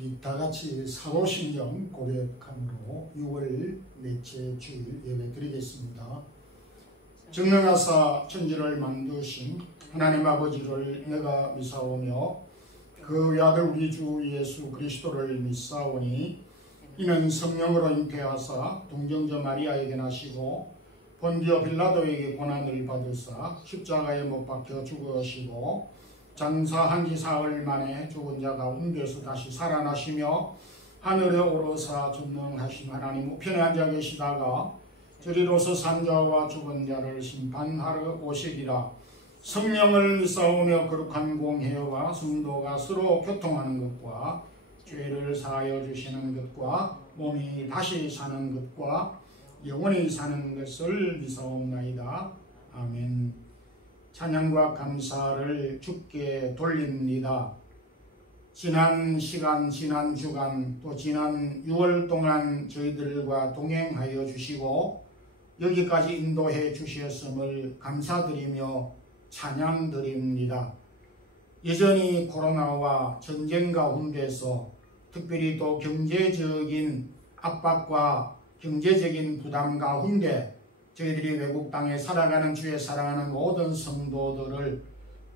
우리 다같이 사도신경 고백함으로 6월 넷째 주일 예배 드리겠습니다. 전능하사 천지를 만드신 하나님 아버지를 내가 믿사오며 그 외아들 우리 주 예수 그리스도를 믿사오니 이는 성령으로 잉태하사 동정녀 마리아에게 나시고 본디오 빌라도에게 고난을 받으사 십자가에 못 박혀 죽으시고 장사한 지 사흘 만에 죽은 자 가운데서 다시 살아나시며 하늘에 오르사 전능하신 하나님 우편에 앉아 계시다가 저리로서 산 자와 죽은 자를 심판하러 오시리라. 성령을 믿사오며 거룩한 공회와 성도가 서로 교통하는 것과 죄를 사하여 주시는 것과 몸이 다시 사는 것과 영원히 사는 것을 믿사옵나이다. 아멘. 찬양과 감사를 주께 돌립니다. 지난 시간, 지난 주간, 또 지난 6월 동안 저희들과 동행하여 주시고 여기까지 인도해 주셨음을 감사드리며 찬양드립니다. 여전히 코로나와 전쟁 가운데서 특별히 또 경제적인 압박과 경제적인 부담 가운데 저희들이 외국 땅에 살아가는 주에 사랑하는 모든 성도들을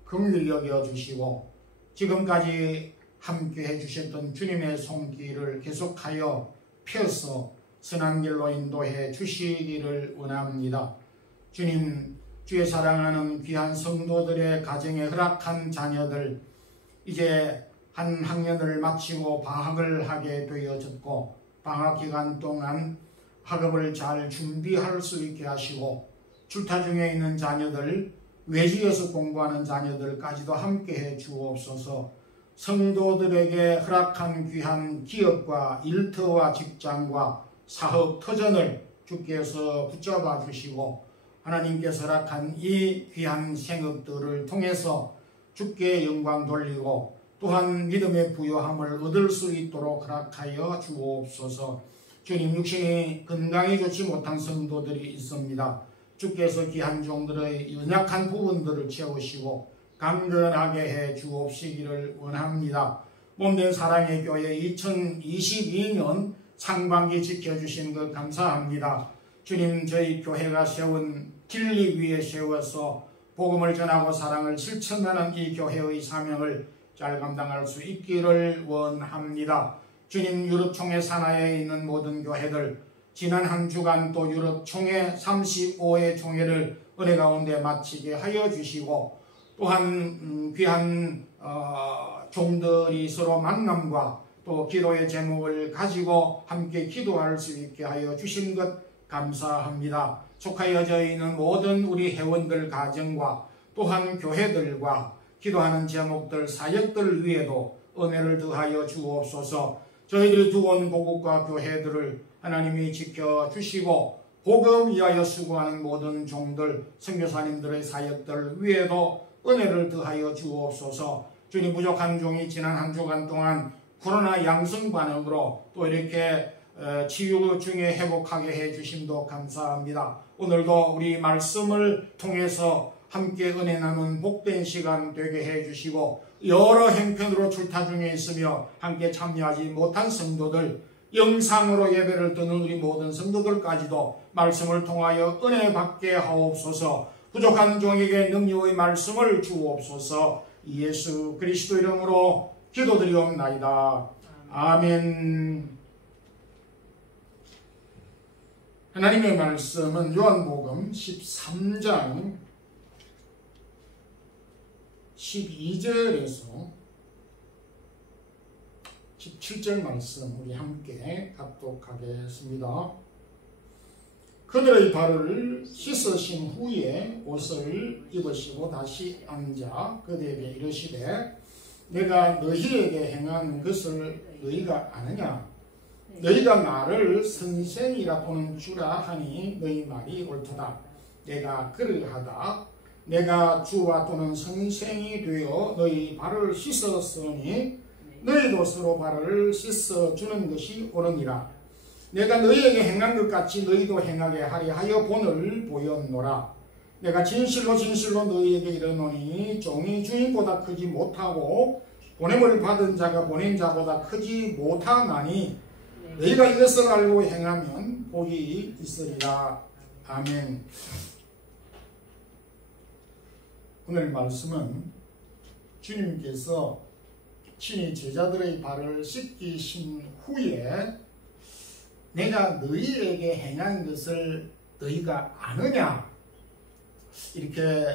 긍휼히 여겨주시고 지금까지 함께 해주셨던 주님의 손길을 계속하여 펴서 선한 길로 인도해 주시기를 원합니다. 주님, 주에 사랑하는 귀한 성도들의 가정에 허락한 자녀들 이제 한 학년을 마치고 방학을 하게 되어졌고 방학 기간 동안 학업을 잘 준비할 수 있게 하시고 출타 중에 있는 자녀들, 외지에서 공부하는 자녀들까지도 함께해 주옵소서. 성도들에게 허락한 귀한 기업과 일터와 직장과 사업 터전을 주께서 붙잡아 주시고 하나님께서 허락한 이 귀한 생업들을 통해서 주께 영광 돌리고 또한 믿음의 부요함을 얻을 수 있도록 허락하여 주옵소서. 주님, 육신이 건강히 좋지 못한 성도들이 있습니다. 주께서 귀한 종들의 연약한 부분들을 채우시고 강건하게 해 주옵시기를 원합니다. 몸된 사랑의 교회 2022년 상반기 지켜주신 것 감사합니다. 주님, 저희 교회가 세운 진리 위에 세워서 복음을 전하고 사랑을 실천하는 이 교회의 사명을 잘 감당할 수 있기를 원합니다. 주님, 유럽 총회 산하에 있는 모든 교회들 지난 한 주간 또 유럽 총회 35회 총회를 은혜 가운데 마치게 하여 주시고 또한 귀한 종들이 서로 만남과 또 기도의 제목을 가지고 함께 기도할 수 있게 하여 주신 것 감사합니다. 속하여져 있는 모든 우리 회원들 가정과 또한 교회들과 기도하는 제목들 사역들 위에도 은혜를 더하여 주옵소서. 저희들이 두온 고국과 교회들을 하나님이 지켜주시고 복음 위하여 수고하는 모든 종들, 선교사님들의 사역들 위에도 은혜를 더하여 주옵소서. 주님, 부족한 종이 지난 한 주간 동안 코로나 양성 반응으로 또 이렇게 치유 중에 회복하게 해주심도 감사합니다. 오늘도 우리 말씀을 통해서 함께 은혜 나눈 복된 시간 되게 해주시고 여러 행편으로 출타 중에 있으며 함께 참여하지 못한 성도들, 영상으로 예배를 드는 우리 모든 성도들까지도 말씀을 통하여 은혜 받게 하옵소서. 부족한 종에게 능력의 말씀을 주옵소서. 예수 그리스도 이름으로 기도드리옵나이다. 아멘. 하나님의 말씀은 요한복음 13장 12절에서 17절 말씀 우리 함께 합독하겠습니다. 그들의 발을 씻으신 후에 옷을 입으시고 다시 앉아 그들에게 이르시되 내가 너희에게 행한 것을 너희가 아느냐? 너희가 나를 선생이라 보는 주라 하니 너희 말이 옳도다. 내가 그러하다. 내가 주와 또는 선생이 되어 너희 발을 씻었으니 너희도 서로 발을 씻어주는 것이 옳으니라. 내가 너희에게 행한 것 같이 너희도 행하게 하리 하여 본을 보였노라. 내가 진실로 진실로 너희에게 이르노니 종이 주인보다 크지 못하고 보냄을 받은 자가 보낸 자보다 크지 못하나니 너희가 이것을 알고 행하면 복이 있으리라. 아멘. 오늘 말씀은 주님께서 친히 제자들의 발을 씻기신 후에 내가 너희에게 행한 것을 너희가 아느냐 이렇게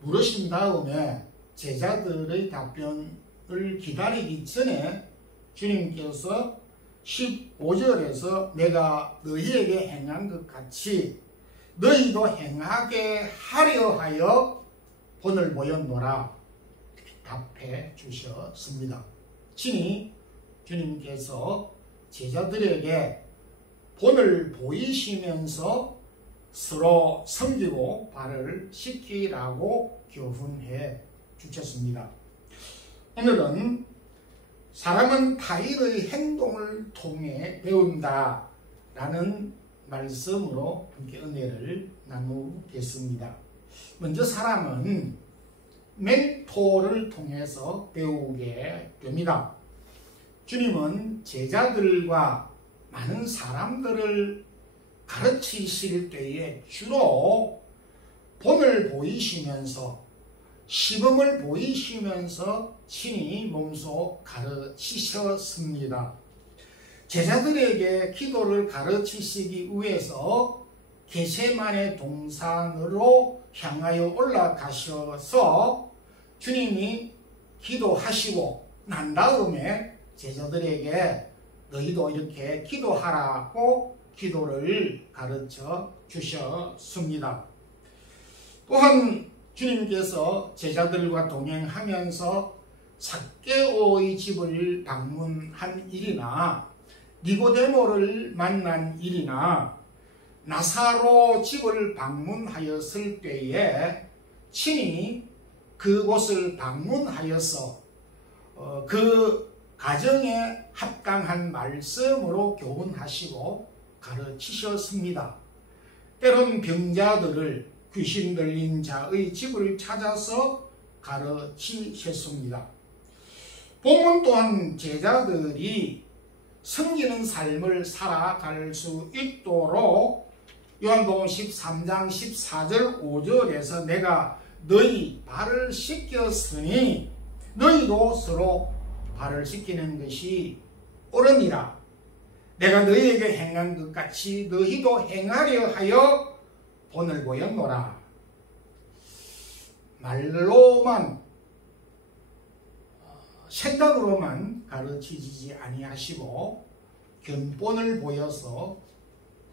물으신 다음에 제자들의 답변을 기다리기 전에 주님께서 15절에서 내가 너희에게 행한 것 같이 너희도 행하게 하려 하여 본을 보였노라 이렇게 답해 주셨습니다. 친히 주님께서 제자들에게 본을 보이시면서 서로 섬기고 발을 씻기라고 교훈해 주셨습니다. 오늘은 사람은 타인의 행동을 통해 배운다 라는 말씀으로 함께 은혜를 나누겠습니다. 먼저 사람은 멘토를 통해서 배우게 됩니다. 주님은 제자들과 많은 사람들을 가르치실 때에 주로 본을 보이시면서 시범을 보이시면서 친히 몸소 가르치셨습니다. 제자들에게 기도를 가르치시기 위해서 겟세마네 동산으로 향하여 올라가셔서 주님이 기도하시고 난 다음에 제자들에게 너희도 이렇게 기도하라고 기도를 가르쳐 주셨습니다. 또한 주님께서 제자들과 동행하면서 삭개오의 집을 방문한 일이나 니고데모를 만난 일이나 나사로 집을 방문하였을 때에 친히 그곳을 방문하여서 그 가정에 합당한 말씀으로 교훈하시고 가르치셨습니다. 때론 병자들을 귀신 들린 자의 집을 찾아서 가르치셨습니다. 본문 또한 제자들이 섬기는 삶을 살아갈 수 있도록 요한복음 13장 14절 5절에서 내가 너희 발을 씻겼으니 너희도 서로 발을 씻기는 것이 옳으니라. 내가 너희에게 행한 것 같이 너희도 행하려 하여 본을 보였노라. 말로만 생각으로만 가르치지 아니하시고 견본을 보여서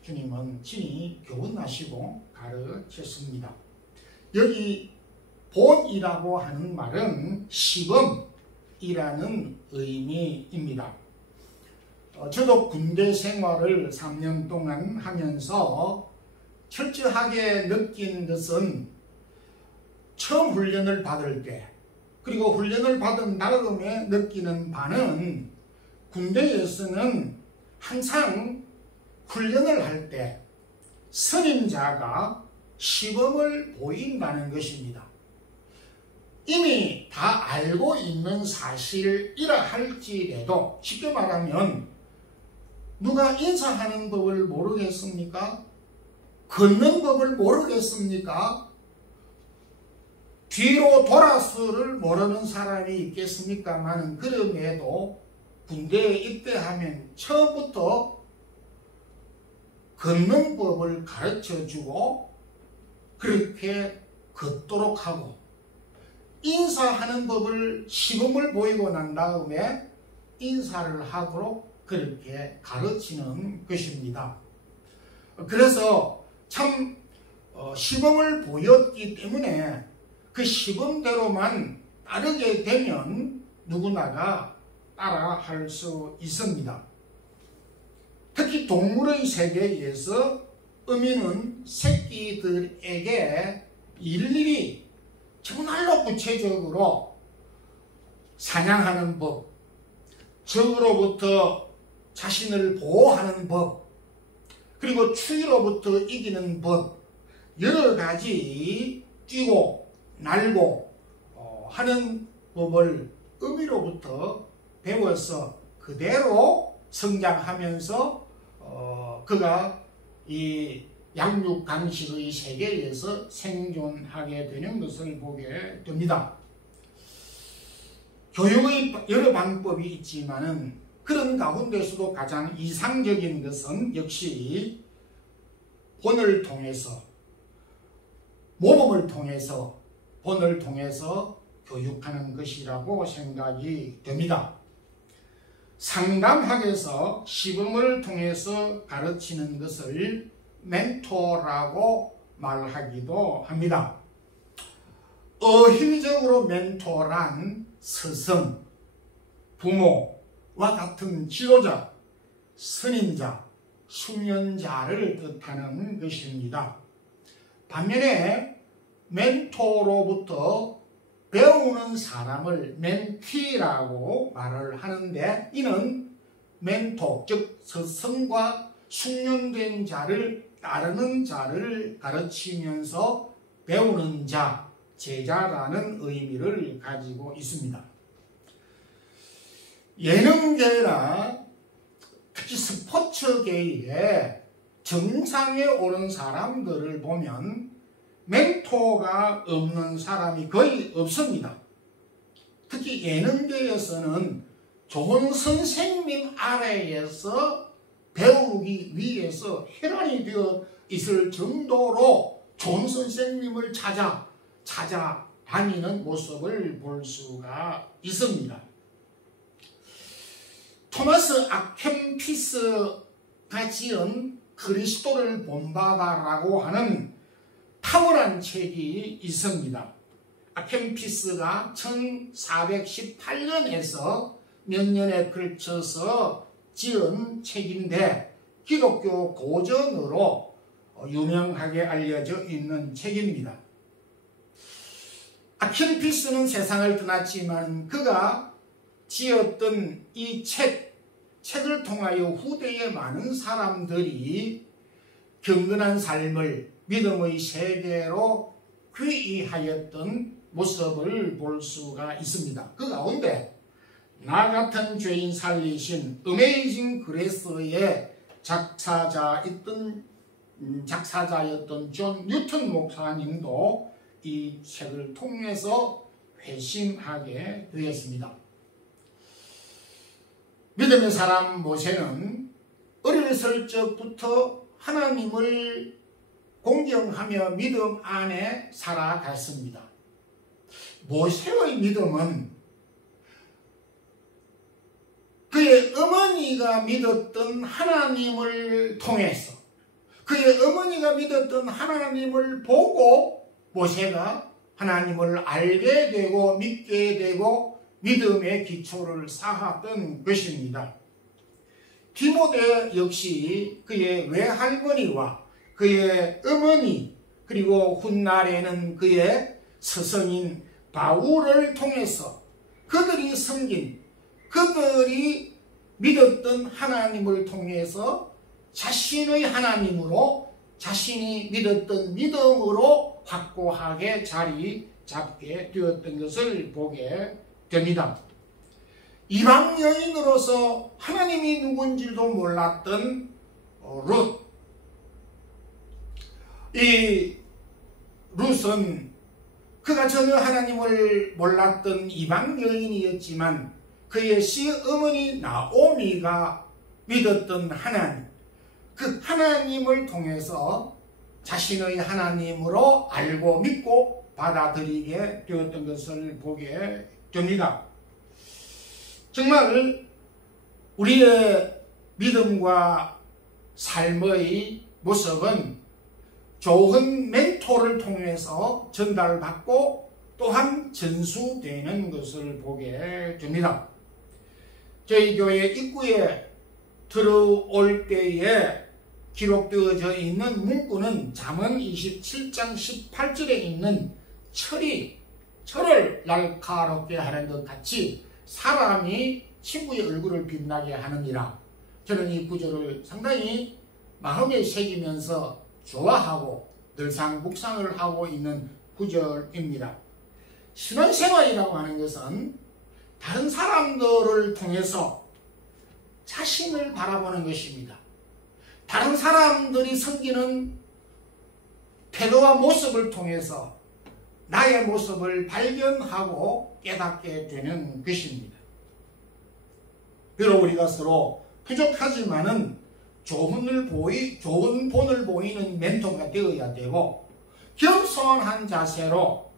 주님은 친히 교훈하시고 가르쳤습니다. 여기 본이라고 하는 말은 시범이라는 의미입니다. 저도 군대 생활을 3년 동안 하면서 철저하게 느낀 것은 처음 훈련을 받을 때 그리고 훈련을 받은 다음에 느끼는 바는 군대에서는 항상 훈련을 할 때 선임자가 시범을 보인다는 것입니다. 이미 다 알고 있는 사실이라 할지라도 쉽게 말하면 누가 인사하는 법을 모르겠습니까? 걷는 법을 모르겠습니까? 뒤로 돌아서를 모르는 사람이 있겠습니까마는 그럼에도 군대에 입대하면 처음부터 걷는 법을 가르쳐주고 그렇게 걷도록 하고 인사하는 법을 시범을 보이고 난 다음에 인사를 하도록 그렇게 가르치는 것입니다. 그래서 참 시범을 보였기 때문에 그 시범대로만 따르게 되면 누구나가 따라 할 수 있습니다. 특히 동물의 세계에서 어미는 새끼들에게 일일이 정말로 구체적으로 사냥하는 법, 적으로부터 자신을 보호하는 법, 그리고 추위로부터 이기는 법, 여러 가지 뛰고 날고 하는 법을 의미로부터 배워서 그대로 성장하면서 그가 이 양육 강식의 세계에서 생존하게 되는 것을 보게 됩니다. 교육의 여러 방법이 있지만은 그런 가운데서도 가장 이상적인 것은 역시 본을 통해서, 모범을 통해서, 본을 통해서 교육하는 것이라고 생각이 됩니다. 상담학에서 시범을 통해서 가르치는 것을 멘토라고 말하기도 합니다. 어휘적으로 멘토란 스승, 부모와 같은 지도자, 선임자, 수면자를 뜻하는 것입니다. 반면에 멘토로부터 배우는 사람을 멘티라고 말을 하는데, 이는 멘토, 즉 스승과 숙련된 자를 따르는 자를 가르치면서 배우는 자, 제자라는 의미를 가지고 있습니다. 예능계나 특히 스포츠계에 정상에 오른 사람들을 보면 멘토가 없는 사람이 거의 없습니다. 특히 예능계에서는 좋은 선생님 아래에서 배우기 위해서 혈안이 되어 있을 정도로 좋은 선생님을 찾아다니는 모습을 볼 수가 있습니다. 토마스 아켐피스가 지은 그리스도를 본받아라고 하는 탁월한 책이 있습니다. 아켐피스가 1418년에서 몇 년에 걸쳐서 지은 책인데 기독교 고전으로 유명하게 알려져 있는 책입니다. 아켐피스는 세상을 떠났지만 그가 지었던 이 책을 통하여 후대의 많은 사람들이 경건한 삶을 믿음의 세계로 귀의하였던 모습을 볼 수가 있습니다. 그 가운데 나 같은 죄인 살리신 어메이징 그레이스의 작사자였던 존 뉴턴 목사님도 이 책을 통해서 회심하게 되었습니다. 믿음의 사람 모세는 어렸을 적부터 하나님을 공경하며 믿음 안에 살아갔습니다. 모세의 믿음은 그의 어머니가 믿었던 하나님을 통해서, 그의 어머니가 믿었던 하나님을 보고 모세가 하나님을 알게 되고 믿게 되고 믿음의 기초를 쌓았던 것입니다. 디모데 역시 그의 외할머니와 그의 어머니, 그리고 훗날에는 그의 스승인 바울을 통해서 그들이 섬긴, 그들이 믿었던 하나님을 통해서 자신의 하나님으로, 자신이 믿었던 믿음으로 확고하게 자리 잡게 되었던 것을 보게 됩니다. 이방 여인으로서 하나님이 누군지도 몰랐던 룻. 이 룻은 그가 전혀 하나님을 몰랐던 이방 여인이었지만 그의 시어머니 나오미가 믿었던 하나님, 그 하나님을 통해서 자신의 하나님으로 알고 믿고 받아들이게 되었던 것을 보게 됩니다. 정말 우리의 믿음과 삶의 모습은 좋은 멘토를 통해서 전달받고 또한 전수되는 것을 보게 됩니다. 저희 교회 입구에 들어올 때에 기록되어져 있는 문구는 잠언 27장 18절에 있는 철을 날카롭게 하는 것 같이 사람이 친구의 얼굴을 빛나게 하느니라. 저는 이 구절을 상당히 마음에 새기면서 좋아하고 늘상 묵상을 하고 있는 구절입니다. 신앙생활이라고 하는 것은 다른 사람들을 통해서 자신을 바라보는 것입니다. 다른 사람들이 섬기는 태도와 모습을 통해서 나의 모습을 발견하고 깨닫게 되는 것입니다. 비록 우리가 서로 부족하지만은 좋은 본을 보이는 멘토가 되어야 되고, 겸손한 자세로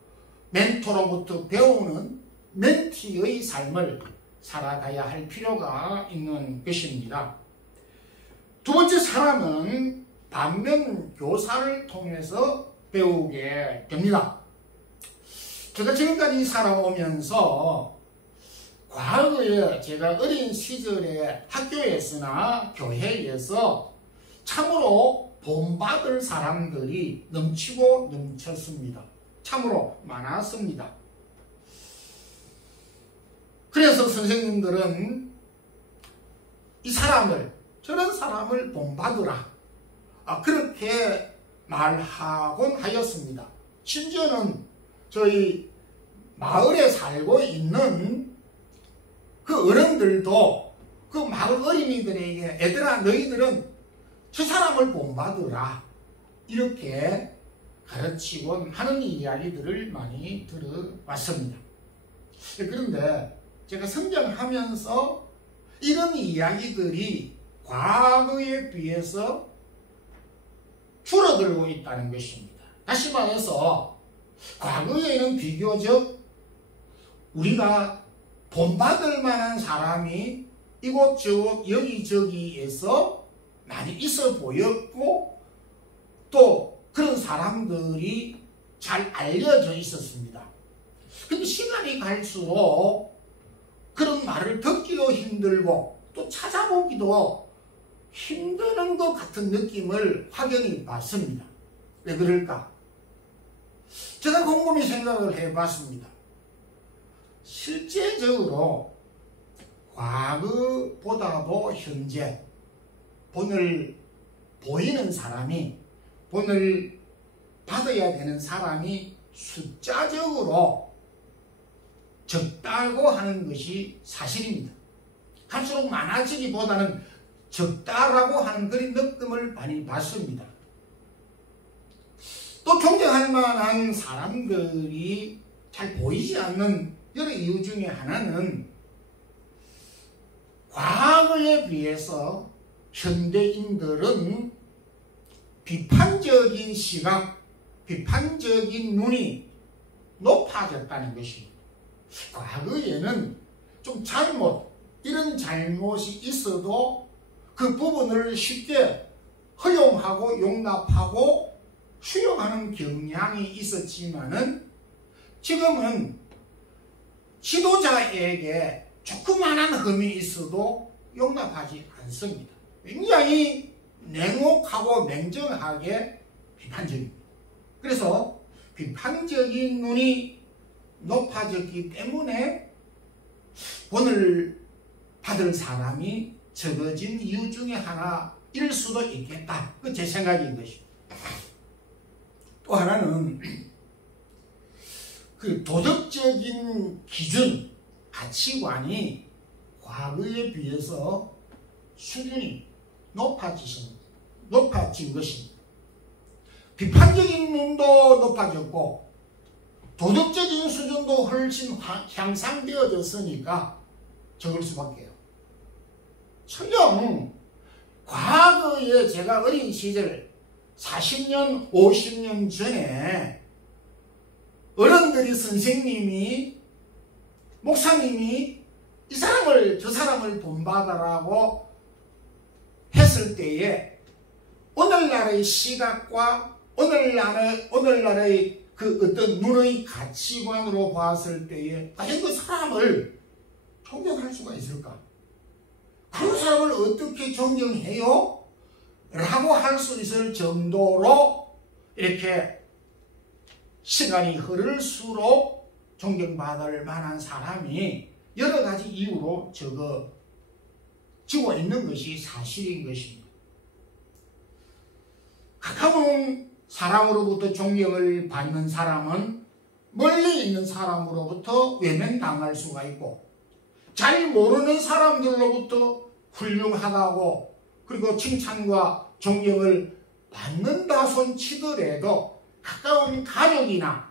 멘토로부터 배우는 멘티의 삶을 살아가야 할 필요가 있는 것입니다. 두 번째 사람은 반면 교사를 통해서 배우게 됩니다. 제가 지금까지 살아오면서 과거에 제가 어린 시절에 학교에서나 교회에서 참으로 본받을 사람들이 넘치고 넘쳤습니다. 참으로 많았습니다. 그래서 선생님들은 이 사람을, 저런 사람을 본받으라, 그렇게 말하곤 하였습니다. 심지어는 저희 마을에 살고 있는 그 어른들도 그 마을 어린이들에게 얘들아 너희들은 저 사람을 본받으라 이렇게 가르치곤 하는 이야기들을 많이 들어왔습니다. 그런데 제가 성장하면서 이런 이야기들이 과거에 비해서 줄어들고 있다는 것입니다. 다시 말해서 과거에는 비교적 우리가 본받을 만한 사람이 이곳저곳 여기저기에서 많이 있어 보였고, 또 그런 사람들이 잘 알려져 있었습니다. 근데 시간이 갈수록 그런 말을 듣기도 힘들고 또 찾아보기도 힘드는 것 같은 느낌을 확연히 받습니다. 왜 그럴까? 제가 곰곰이 생각을 해봤습니다. 실제적으로 과거보다도 현재 본을 보이는 사람이, 본을 받아야 되는 사람이 숫자적으로 적다고 하는 것이 사실입니다. 갈수록 많아지기보다는 적다라고 하는 그런 느낌을 많이 받습니다. 또 존경할 만한 사람들이 잘 보이지 않는 여러 이유 중에 하나는 과거에 비해서 현대인들은 비판적인 시각, 비판적인 눈이 높아졌다는 것입니다. 과거에는 좀 이런 잘못이 있어도 그 부분을 쉽게 허용하고 용납하고 수용하는 경향이 있었지만은 지금은 지도자에게 조그마한 흠이 있어도 용납하지 않습니다. 굉장히 냉혹하고 냉정하게 비판적입니다. 그래서 비판적인 눈이 높아졌기 때문에 본을 받을 사람이 적어진 이유 중에 하나일 수도 있겠다. 그 제 생각인 것입니다. 또 하나는 그 도덕적인 기준, 가치관이 과거에 비해서 수준이 높아진 것입니다. 비판적인 눈도 높아졌고 도덕적인 수준도 훨씬 향상되어졌으니까 적을 수밖에요. 설령 과거에 제가 어린 시절 40년, 50년 전에 어른들이, 선생님이, 목사님이 이 사람을, 저 사람을 본받으라고 했을 때에 오늘날의 시각과 오늘날의 그 어떤 눈의 가치관으로 봤을 때에 과연 그 사람을 존경할 수가 있을까? 그 사람을 어떻게 존경해요? 라고 할 수 있을 정도로 이렇게 시간이 흐를수록 존경받을 만한 사람이 여러 가지 이유로 적어지고 있는 것이 사실인 것입니다. 가까운 사람으로부터 존경을 받는 사람은 멀리 있는 사람으로부터 외면당할 수가 있고, 잘 모르는 사람들로부터 훌륭하다고 그리고 칭찬과 존경을 받는다 손치더라도 가까운 가족이나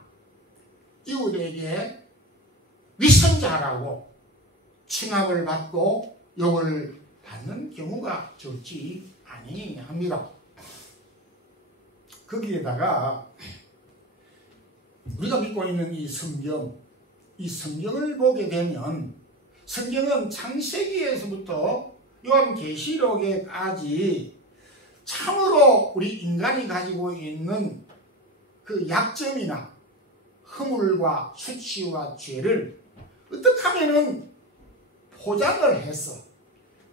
이웃에게 위선자라고 칭함을 받고 욕을 받는 경우가 적지 아니합니다. 거기에다가 우리가 믿고 있는 이 성경을 보게 되면 성경은 창세기에서부터 요한계시록에까지 참으로 우리 인간이 가지고 있는 그 약점이나 허물과 수치와 죄를 어떻게 하면은 포장을 해서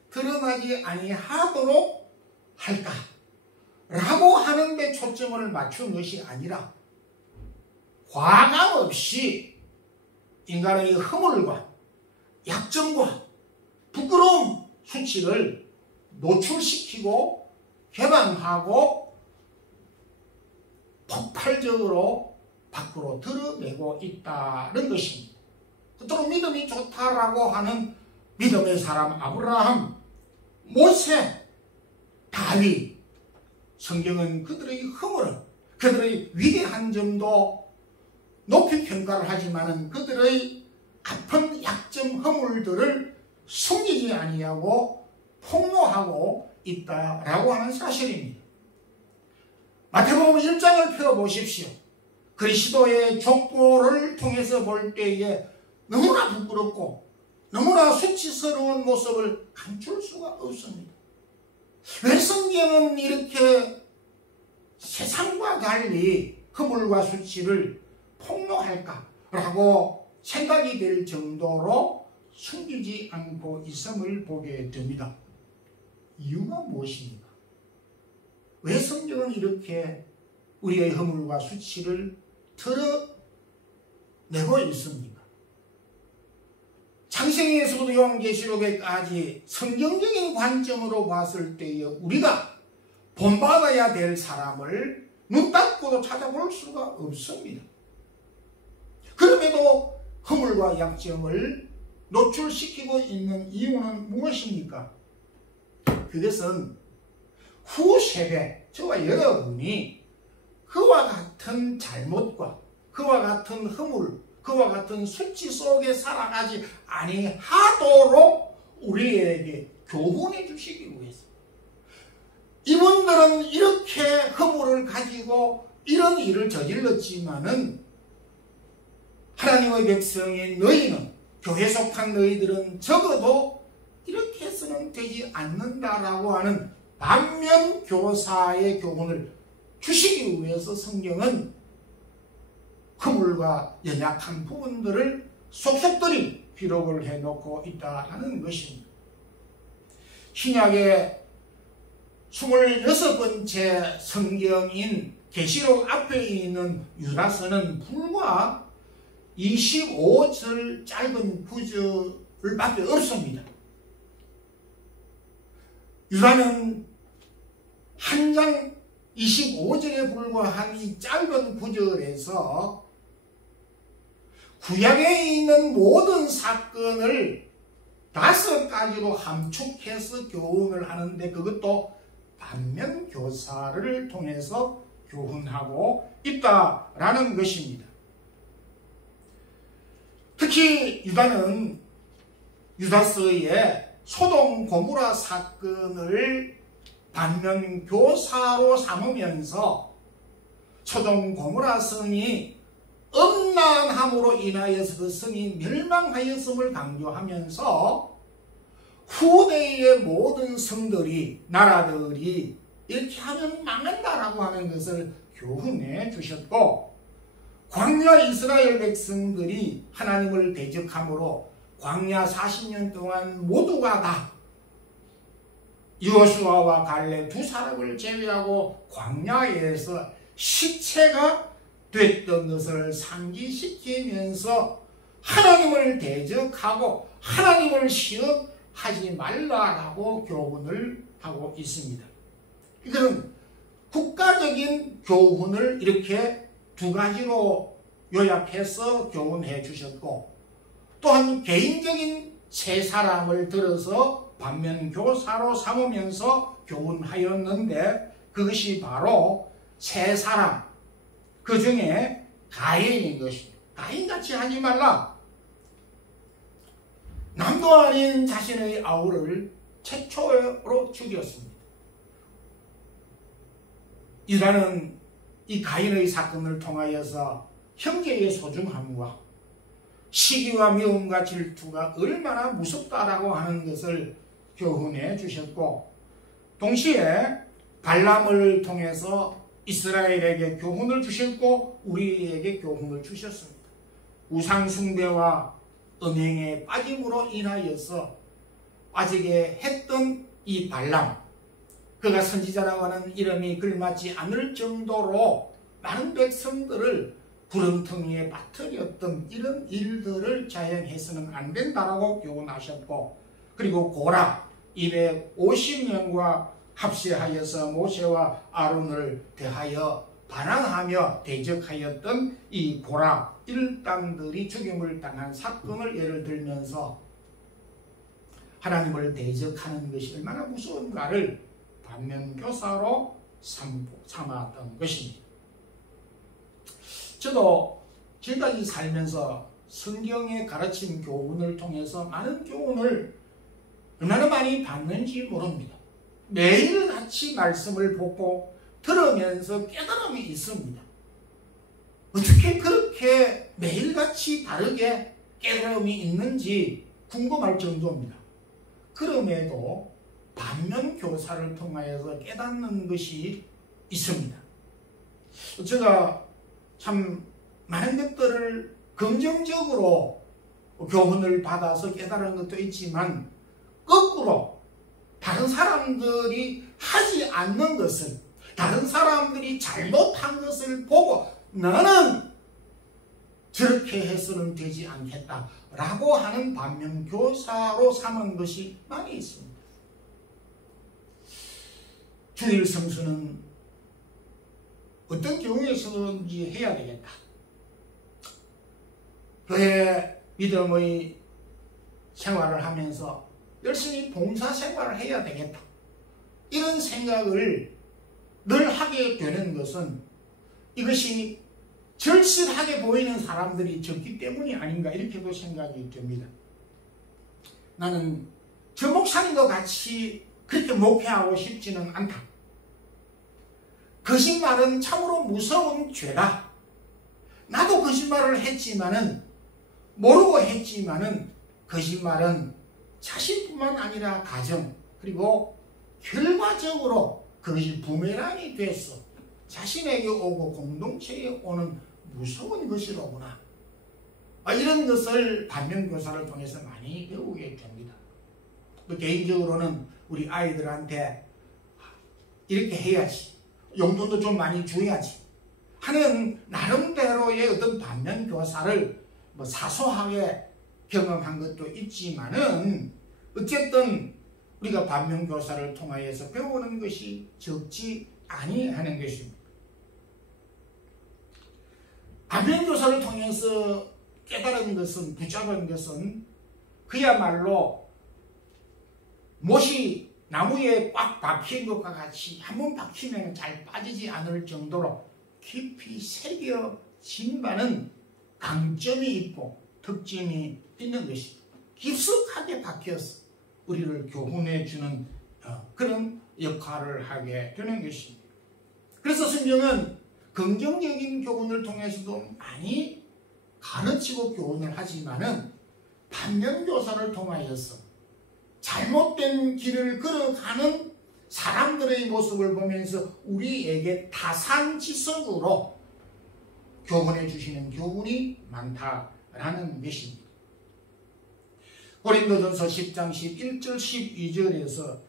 드러나지 아니하도록 할까라고 하는 데 초점을 맞춘 것이 아니라 과감 없이 인간의 허물과 약점과 부끄러움, 수치를 노출시키고 개방하고 폭발적으로 밖으로 드러내고 있다는 것입니다. 그토록 믿음이 좋다라고 하는 믿음의 사람 아브라함, 모세, 다윗, 성경은 그들의 허물을, 그들의 위대한 점도 높이 평가를 하지만 그들의 아픈 약점 허물들을 숨기지 아니하고 폭로하고 있다라고 하는 사실입니다. 마태복음 1장을 펴보십시오. 그리스도의 족보를 통해서 볼 때에 너무나 부끄럽고 너무나 수치스러운 모습을 감출 수가 없습니다. 왜 성경은 이렇게 세상과 달리 허물과 수치를 폭로할까라고 생각이 될 정도로 숨기지 않고 있음을 보게 됩니다. 이유가 무엇입니까? 왜 성경은 이렇게 우리의 허물과 수치를 드러내고 있습니까? 창세기에서부터 요한계시록에까지 성경적인 관점으로 봤을 때에 우리가 본받아야 될 사람을 눈 닫고도 찾아볼 수가 없습니다. 그럼에도 허물과 약점을 노출시키고 있는 이유는 무엇입니까? 그것은 후세대, 저와 여러분이 그와 같은 잘못과 그와 같은 허물, 그와 같은 수치 속에 살아가지 아니하도록 우리에게 교훈해 주시기 위해서 이분들은 이렇게 허물을 가지고 이런 일을 저질렀지만은 하나님의 백성인 너희는, 교회 속한 너희들은 적어도 이렇게 해서는 되지 않는다라고 하는 반면교사의 교훈을 주시기 위해서 성경은 허물과 연약한 부분들을 속속들이 기록을 해놓고 있다는 것입니다. 신약의 26번째 성경인 계시록 앞에 있는 유다서는 불과 25절 짧은 구절을 밖에 없습니다. 유다는 한 장 25절에 불과한 이 짧은 구절에서 구약에 있는 모든 사건을 5가지로 함축해서 교훈을 하는데 그것도 반면교사를 통해서 교훈하고 있다라는 것입니다. 특히 유다는 유다서의 소돔 고모라 사건을 반면교사로 삼으면서 소돔 고모라 성이 음란함으로 인하여서 그 성이 멸망하였음을 강조하면서 후대의 모든 성들이, 나라들이 이렇게 하면 망한다라고 하는 것을 교훈해 주셨고, 광야 이스라엘 백성들이 하나님을 대적함으로 광야 40년 동안 모두가 다 여호수아와 갈렙 두 사람을 제외하고 광야에서 시체가 됐던 것을 상기시키면서 하나님을 대적하고 하나님을 시험하지 말라라고 교훈을 하고 있습니다. 이거는 국가적인 교훈을 이렇게 2가지로 요약해서 교훈해 주셨고, 또한 개인적인 세 사람을 들어서 반면교사로 삼으면서 교훈하였는데 그것이 바로 세 사람, 그 중에 가인인 것입니다. 가인같이 하지 말라. 남도 아닌 자신의 아우를 최초로 죽였습니다. 이라는 이 가인의 사건을 통하여서 형제의 소중함과 시기와 미움과 질투가 얼마나 무섭다라고 하는 것을 교훈해 주셨고, 동시에 발람을 통해서 이스라엘에게 교훈을 주셨고 우리에게 교훈을 주셨습니다. 우상 숭배와 음행에 빠짐으로 인하여서 빠지게 했던 이 발람, 그가 선지자라고 하는 이름이 걸맞지 않을 정도로 많은 백성들을 구렁텅이에 빠뜨렸던 이런 일들을 자행해서는 안 된다라고 교훈하셨고, 그리고 고라 250명과 합세하여서 모세와 아론을 대하여 반항하며 대적하였던 이 고라 일당들이 죽임을 당한 사건을 예를 들면서 하나님을 대적하는 것이 얼마나 무서운가를 반면교사로 삼았던 것입니다. 저도 지금까지 살면서 성경의 가르친 교훈을 통해서 많은 교훈을 얼마나 많이 받는지 모릅니다. 매일같이 말씀을 보고 들으면서 깨달음이 있습니다. 어떻게 그렇게 매일같이 다르게 깨달음이 있는지 궁금할 정도입니다. 그럼에도 반면교사를 통하여서 깨닫는 것이 있습니다. 제가 참 많은 것들을 긍정적으로 교훈을 받아서 깨달은 것도 있지만, 거꾸로 다른 사람들이 하지 않는 것을, 다른 사람들이 잘못한 것을 보고 나는 저렇게 해서는 되지 않겠다라고 하는 반면교사로 삼은 것이 많이 있습니다. 주일 성수는 어떤 경우에서든지 해야 되겠다. 교회 믿음의 생활을 하면서 열심히 봉사 생활을 해야 되겠다. 이런 생각을 늘 하게 되는 것은 이것이 절실하게 보이는 사람들이 적기 때문이 아닌가, 이렇게도 생각이 됩니다. 나는 저 목사님과 같이 그렇게 목회하고 싶지는 않다. 거짓말은 참으로 무서운 죄다. 나도 거짓말을 했지만은, 모르고 했지만은, 거짓말은 자신뿐만 아니라 가정, 그리고 결과적으로 그것이 부메랑이 돼서 자신에게 오고 공동체에 오는 무서운 것이로구나. 이런 것을 반면교사를 통해서 많이 배우게 됩니다. 또 개인적으로는 우리 아이들한테 이렇게 해야지, 용돈도 좀 많이 줘야지 하는 나름대로의 어떤 반면교사를 사소하게 경험한 것도 있지만은, 어쨌든 우리가 반면교사를 통하여서 배우는 것이 적지 아니하는 것입니다. 반면교사를 통해서 깨달은 것은, 붙잡은 것은 그야말로 못이 나무에 꽉 박힌 것과 같이 한 번 박히면 잘 빠지지 않을 정도로 깊이 새겨진 바는 강점이 있고 특징이 있는 것입니다. 깊숙하게 박혀서 우리를 교훈해 주는 그런 역할을 하게 되는 것입니다. 그래서 성경은 긍정적인 교훈을 통해서도 많이 가르치고 교훈을 하지만은 반면교사를 통하여서 잘못된 길을 걸어가는 사람들의 모습을 보면서 우리에게 타산지석으로 교훈해 주시는 교훈이 많다라는 것입니다. 고린도전서 10장 11절 12절에서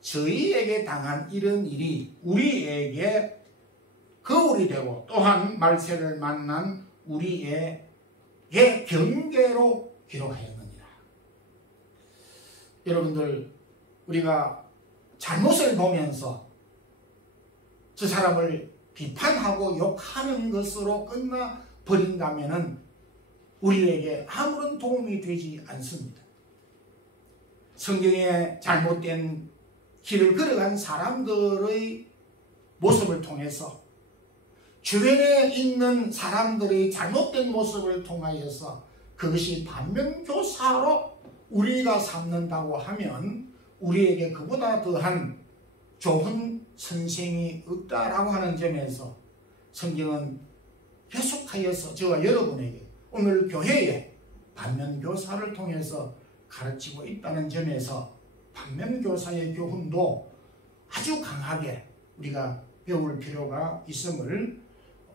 저희에게 당한 이런 일이 우리에게 거울이 되고 또한 말세를 만난 우리에게 경계로 기록하였느니라. 여러분들, 우리가 잘못을 보면서 저 사람을 비판하고 욕하는 것으로 끝나버린다면 우리에게 아무런 도움이 되지 않습니다. 성경의 잘못된 길을 걸어간 사람들의 모습을 통해서 주변에 있는 사람들의 잘못된 모습을 통하여서 그것이 반면교사로 우리가 삼는다고 하면 우리에게 그보다 더한 좋은 선생이 없다라고 하는 점에서 성경은 계속하여서 저와 여러분에게 오늘 교회에 반면교사를 통해서 가르치고 있다는 점에서 반면교사의 교훈도 아주 강하게 우리가 배울 필요가 있음을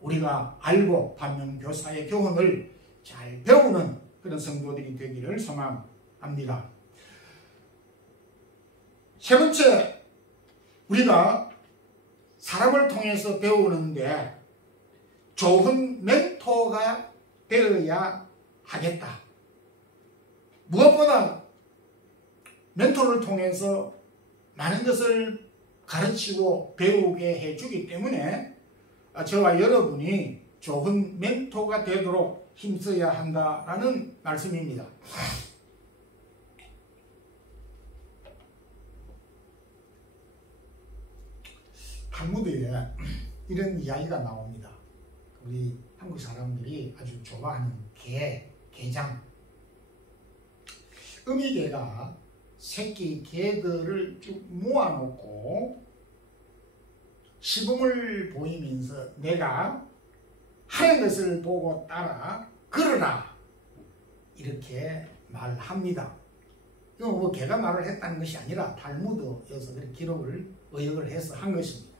우리가 알고 반면교사의 교훈을 잘 배우는 그런 성도들이 되기를 소망합니다. 세 번째, 우리가 사람을 통해서 배우는데 좋은 멘토가 되어야 하겠다. 무엇보다 멘토를 통해서 많은 것을 가르치고 배우게 해주기 때문에 저와 여러분이 좋은 멘토가 되도록 힘써야 한다라는 말씀입니다. 탈무드에 이런 이야기가 나옵니다. 우리 한국 사람들이 아주 좋아하는 게장. 어미개가 새끼 개들을 쭉 모아놓고 시범을 보이면서 내가 하는 것을 보고 따라 걸어라 이렇게 말합니다. 이거 뭐 개가 말을 했다는 것이 아니라 탈무드에서 그렇게 기록을 의역을 해서 한 것입니다.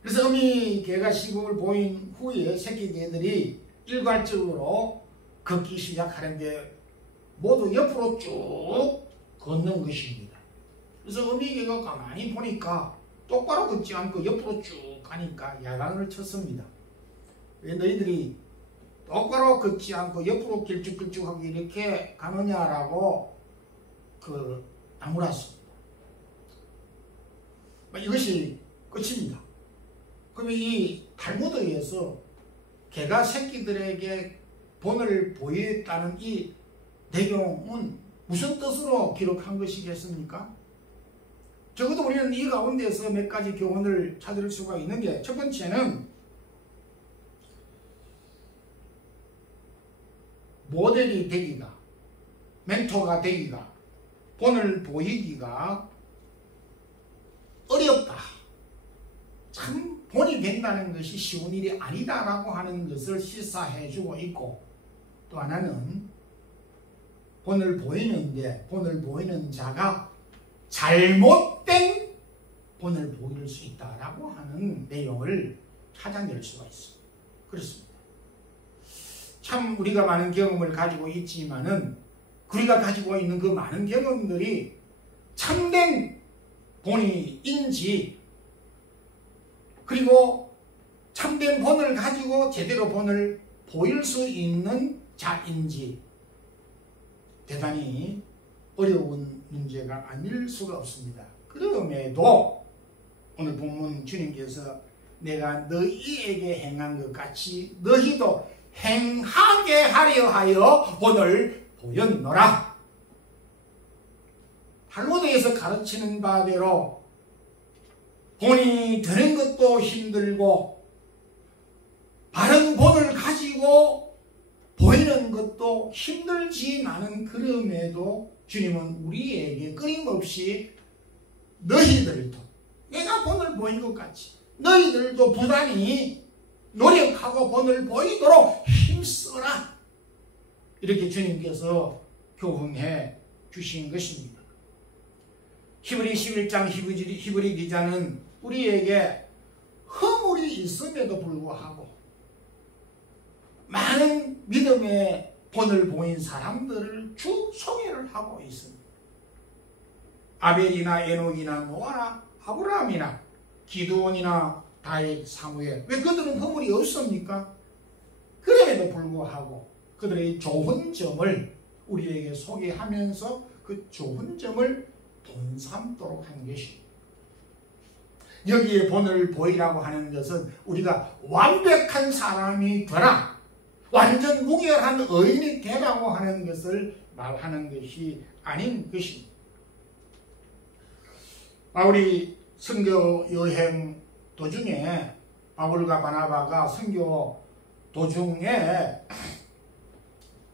그래서 어미개가 시범을 보인 후에 새끼 개들이 일괄적으로 걷기 시작하는데 모두 옆으로 쭉 걷는 것입니다. 그래서 어미개가 가만히 보니까 똑바로 걷지 않고 옆으로 쭉 가니까 야단을 쳤습니다. 왜 너희들이 똑바로 걷지 않고 옆으로 길쭉길쭉하게 이렇게 가느냐라고 나무랐습니다. 이것이 끝입니다. 그러면 이 탈무드에서 개가 새끼들에게 본을 보였다는 이 내용은 무슨 뜻으로 기록한 것이겠습니까? 적어도 우리는 이 가운데서 몇 가지 교훈을 찾을 수가 있는 게, 첫 번째는 모델이 되기가, 멘토가 되기가, 본을 보이기가 어렵다. 참 본이 된다는 것이 쉬운 일이 아니다라고 하는 것을 시사해주고 있고, 또 하나는 본을 보이는데 본을 보이는 자가 잘못된 본을 보일 수 있다라고 하는 내용을 찾아낼 수가 있습니다. 그렇습니다. 참 우리가 많은 경험을 가지고 있지만은 우리가 가지고 있는 그 많은 경험들이 참된 본이인지, 그리고 참된 본을 가지고 제대로 본을 보일 수 있는 자인지 대단히 어려운 문제가 아닐 수가 없습니다. 그럼에도 오늘 본문 주님께서 내가 너희에게 행한 것 같이 너희도 행하게 하려 하여 본을 보였노라. 탈무드에서 가르치는 바대로 본이 되는 것도 힘들고 바른 본을 가지고 보이는 것도 힘들지만은 그럼에도 주님은 우리에게 끊임없이 너희들도 내가 본을 보인 것 같이 너희들도 부단히 노력하고 본을 보이도록 힘써라, 이렇게 주님께서 교훈해 주신 것입니다. 히브리 11장 히브리 기자는 우리에게 허물이 있음에도 불구하고 많은 믿음의 본을 보인 사람들을 쭉 소개를 하고 있습니다. 아벨이나 에녹이나 노아나 아브라함이나 기드온이나 다윗, 사무엘, 왜 그들은 허물이 없습니까? 그럼에도 불구하고 그들의 좋은 점을 우리에게 소개하면서 그 좋은 점을 본삼도록 한 것입니다. 여기에 본을 보이라고 하는 것은 우리가 완벽한 사람이 되라, 완전 무결한 의인이 되라고 하는 것을 말하는 것이 아닌 것입니다. 바울이 선교 여행 도중에 바울과 바나바가 선교 도중에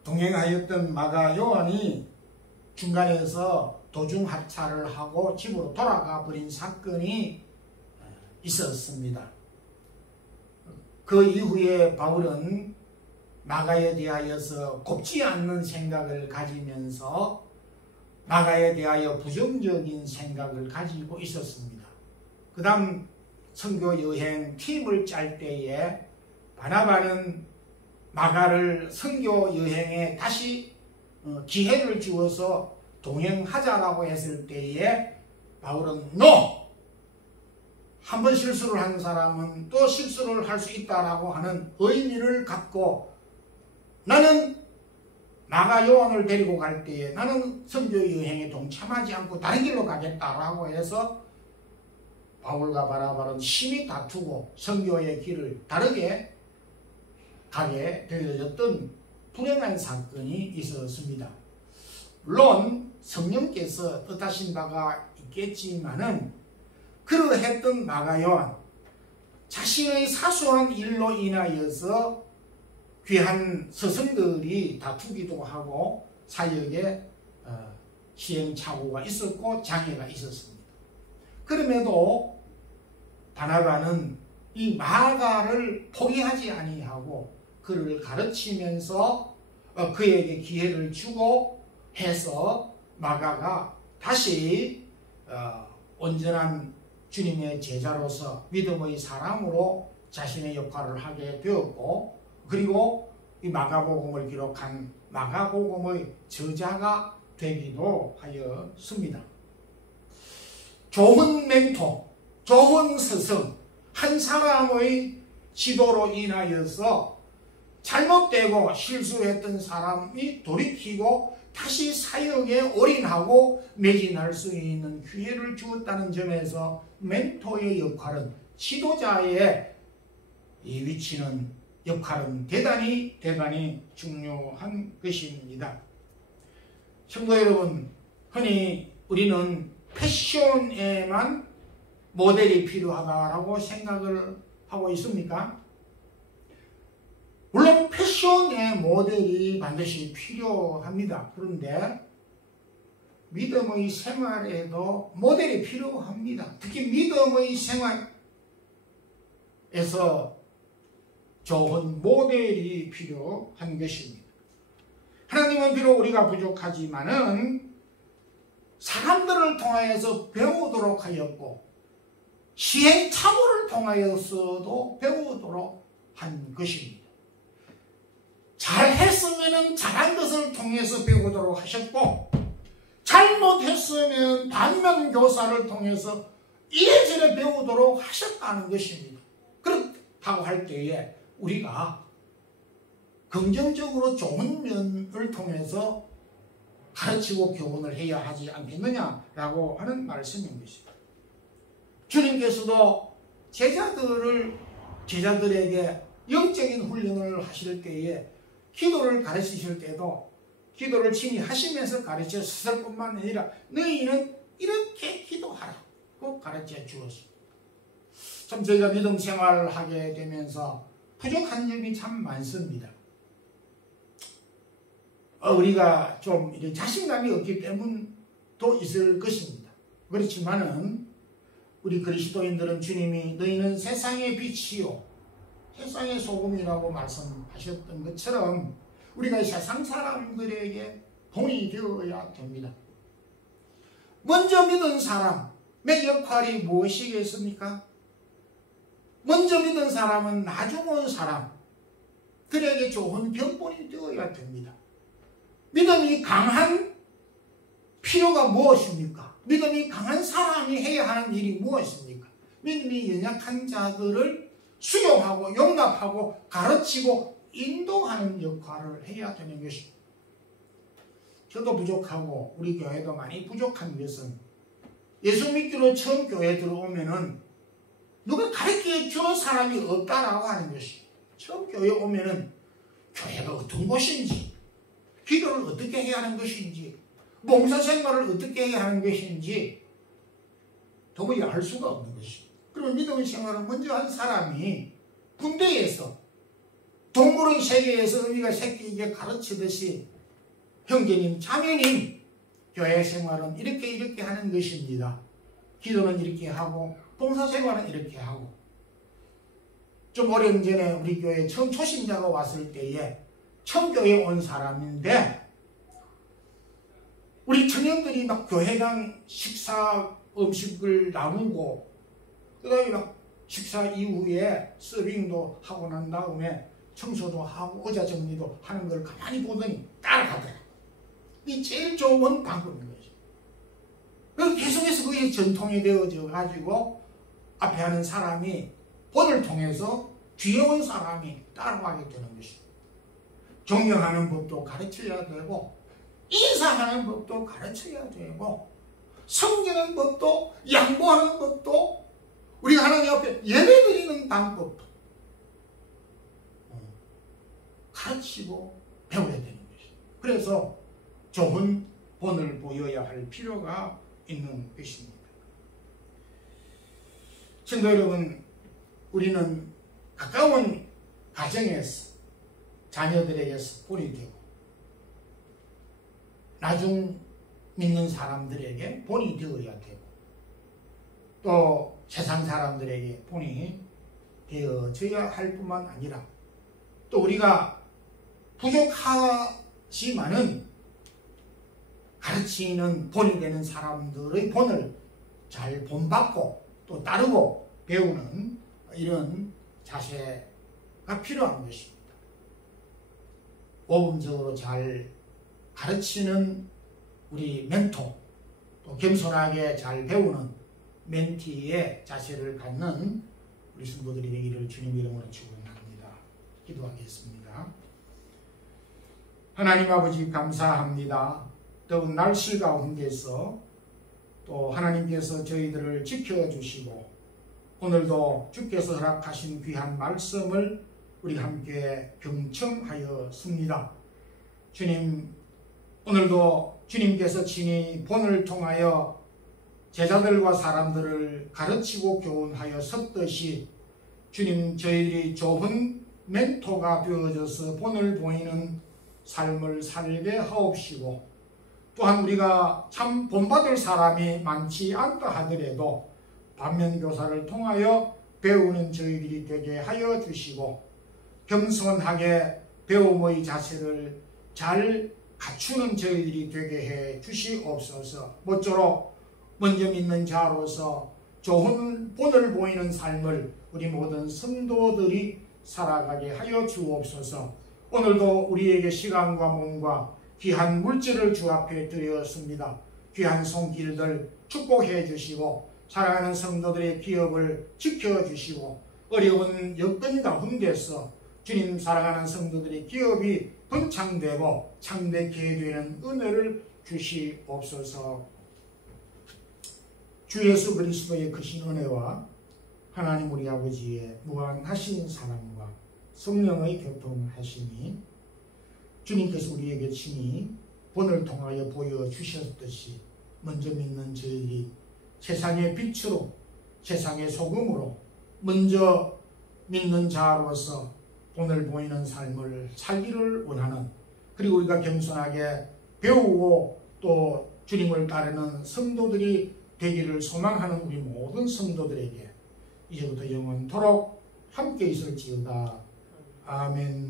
동행하였던 마가 요한이 중간에서 도중 하차를 하고 집으로 돌아가 버린 사건이 있었습니다. 그 이후에 바울은 마가에 대하여서 곱지 않는 생각을 가지면서 마가에 대하여 부정적인 생각을 가지고 있었습니다. 그 다음 선교 여행 팀을 짤 때에 바나바는 마가를 선교 여행에 다시 기회를 주어서 동행하자라고 했을 때에 바울은 NO! 한번 실수를 한 사람은 또 실수를 할 수 있다라고 하는 의미를 갖고 나는 마가 요한을 데리고 갈 때에 나는 선교 여행에 동참하지 않고 다른 길로 가겠다라고 해서 바울과 바나바는 심히 다투고 선교의 길을 다르게 가게 되어졌던 불행한 사건이 있었습니다. 물론 성령께서 뜻하신 바가 있겠지만은 그러했던 마가 요한 자신의 사소한 일로 인하여서 귀한 스승들이 다투기도 하고 사역에 시행착오가 있었고 장애가 있었습니다. 그럼에도 바나바는 이 마가를 포기하지 아니하고 그를 가르치면서 그에게 기회를 주고 해서 마가가 다시 온전한 주님의 제자로서 믿음의 사람으로 자신의 역할을 하게 되었고, 그리고 이 마가복음을 기록한 마가복음의 저자가 되기도 하였습니다. 좋은 멘토, 좋은 스승, 한 사람의 지도로 인하여서 잘못되고 실수했던 사람이 돌이키고 다시 사역에 올인하고 매진할 수 있는 기회를 주었다는 점에서 멘토의 역할은, 지도자의 이 위치는, 역할은 대단히 중요한 것입니다. 성도 여러분, 흔히 우리는 패션에만 모델이 필요하다라고 생각을 하고 있습니까? 물론 패션의 모델이 반드시 필요합니다. 그런데 믿음의 생활에도 모델이 필요합니다. 특히 믿음의 생활에서 좋은 모델이 필요한 것입니다. 하나님은 비록 우리가 부족하지만은 사람들을 통하여서 배우도록 하였고 시행착오를 통하여서도 배우도록 한 것입니다. 잘했으면 잘한 것을 통해서 배우도록 하셨고, 잘못했으면 반면교사를 통해서 이래저래 배우도록 하셨다는 것입니다. 그렇다고 할 때에 우리가 긍정적으로 좋은 면을 통해서 가르치고 교훈을 해야 하지 않겠느냐라고 하는 말씀인 것입니다. 주님께서도 제자들에게 영적인 훈련을 하실 때에 기도를 가르치실 때도 기도를 친히 하시면서 가르치셨을 뿐만 아니라 너희는 이렇게 기도하라고 가르쳐 주었습니다. 참 저희가 믿음 생활을 하게 되면서 부족한 점이 참 많습니다. 우리가 좀 자신감이 없기 때문도 있을 것입니다. 그렇지만은 우리 그리스도인들은 주님이 너희는 세상의 빛이요 세상의 소금이라고 말씀하셨던 것처럼 우리가 세상 사람들에게 본이 되어야 됩니다. 먼저 믿은 사람의 역할이 무엇이겠습니까? 먼저 믿은 사람은 나중 온 사람들에게 좋은 변본이 되어야 됩니다. 믿음이 강한 필요가 무엇입니까? 믿음이 강한 사람이 해야 하는 일이 무엇입니까? 믿음이 연약한 자들을 수용하고 용납하고 가르치고 인도하는 역할을 해야 되는 것입니다. 저도 부족하고 우리 교회도 많이 부족한 것은 예수 믿기로 처음 교회 들어오면은 누가 가르쳐 주는 사람이 없다라고 하는 것입니다. 처음 교회 오면은 교회가 어떤 곳인지, 기도를 어떻게 해야 하는 것인지, 봉사생활을 어떻게 해야 하는 것인지 도무지 알 수가 없는 것입니다. 그리고 믿음의 생활을 먼저 한 사람이 군대에서 동물의 세계에서 의미가 새끼에게 가르치듯이 형제님, 자매님, 교회 생활은 이렇게 하는 것입니다. 기도는 이렇게 하고 봉사생활은 이렇게 하고. 좀 오랜 전에 우리 교회에 처음 초신자가 왔을 때에 처음 교회에 온 사람인데 우리 청년들이 막 교회당 식사 음식을 나누고 그 다음에 막 식사 이후에 서빙도 하고 난 다음에 청소도 하고 의자 정리도 하는 걸 가만히 보더니 따라가더라. 이 제일 좋은 방법인 거죠. 그래서 계속해서 그게 전통이 되어져 가지고 앞에 하는 사람이 본을 통해서 뒤에 온 사람이 따라가게 되는 것입니다. 존경하는 법도 가르쳐야 되고 인사하는 법도 가르쳐야 되고 섬기는 법도 양보하는 법도 우리가 하나님 앞에 예배드리는 방법도 가르치고 배워야 되는 것입니다. 그래서 좋은 본을 보여야 할 필요가 있는 것입니다. 성도 여러분, 우리는 가까운 가정에서 자녀들에게서 본이 되고 나중 믿는 사람들에게 본이 되어야 되고 또 세상 사람들에게 본이 되어져야 할 뿐만 아니라 또 우리가 부족하지만은 가르치는 본이 되는 사람들의 본을 잘 본받고 또 따르고 배우는 이런 자세가 필요한 것입니다. 모범적으로 잘 가르치는 우리 멘토, 또 겸손하게 잘 배우는 멘티의 자세를 갖는 우리 성도들이 되기를 주님 이름으로 축원합니다. 기도하겠습니다. 하나님 아버지 감사합니다. 더운 날씨 가운데서 또 하나님께서 저희들을 지켜주시고 오늘도 주께서 허락하신 귀한 말씀을 우리 함께 경청하였습니다. 주님, 오늘도 주님께서 친히 본을 통하여 제자들과 사람들을 가르치고 교훈하였었듯이 주님, 저희들이 좋은 멘토가 되어져서 본을 보이는 삶을 살게 하옵시고 또한 우리가 참 본받을 사람이 많지 않다 하더라도 반면교사를 통하여 배우는 저희들이 되게 하여 주시고 겸손하게 배움의 자세를 잘 갖추는 저희들이 되게 해 주시옵소서. 모쪼록 먼저 믿는 자로서 좋은 본을 보이는 삶을 우리 모든 성도들이 살아가게 하여 주옵소서. 오늘도 우리에게 시간과 몸과 귀한 물질을 주 앞에 드렸습니다. 귀한 손길들 축복해 주시고 사랑하는 성도들의 기업을 지켜주시고 어려운 여건 가운데서 주님 사랑하는 성도들의 기업이 번창되고 창대케 되는 은혜를 주시옵소서. 주 예수 그리스도의 크신 은혜와 하나님 우리 아버지의 무한하신 사랑과 성령의 교통하심이 주님께서 우리에게 친히 본을 통하여 보여주셨듯이 먼저 믿는 저희들이 세상의 빛으로 세상의 소금으로 먼저 믿는 자로서 본을 보이는 삶을 살기를 원하는, 그리고 우리가 겸손하게 배우고 또 주님을 따르는 성도들이 되기를 소망하는 우리 모든 성도들에게 이제부터 영원토록 함께 있을지어다. 아멘.